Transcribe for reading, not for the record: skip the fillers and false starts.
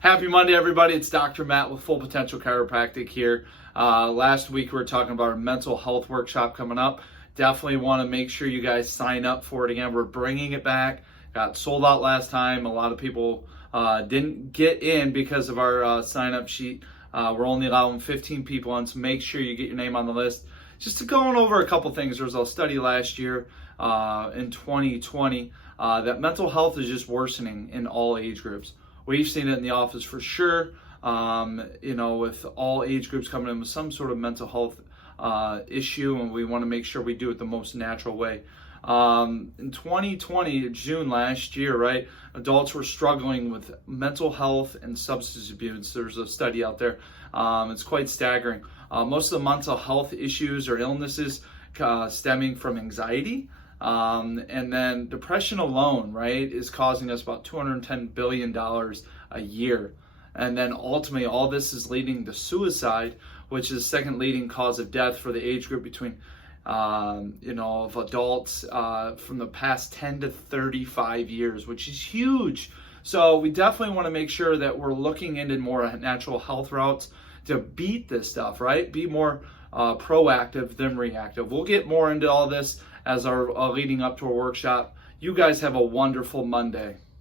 Happy Monday, everybody. It's Dr. Matt with Full Potential Chiropractic here. Last week we were talking about our mental health workshop coming up. Definitely want to make sure you guys sign up for it again. We're bringing it back. Got sold out last time. A lot of people didn't get in because of our sign-up sheet. We're only allowing 15 people on, so make sure you get your name on the list. Just to going over a couple things. There was a study last year in 2020 that mental health is just worsening in all age groups. We've seen it in the office for sure, with all age groups coming in with some sort of mental health issue, and we want to make sure we do it the most natural way. In 2020, June last year, right, adults were struggling with mental health and substance abuse. There's a study out there. It's quite staggering. Most of the mental health issues or illnesses stemming from anxiety. And then depression alone, right, is causing us about $210 billion a year. And then ultimately all this is leading to suicide, which is the second leading cause of death for the age group between, of adults from the past 10 to 35 years, which is huge. So we definitely want to make sure that we're looking into more natural health routes to beat this stuff, right? Be more proactive than reactive. We'll get more into all this as our leading up to our workshop. You guys have a wonderful Monday.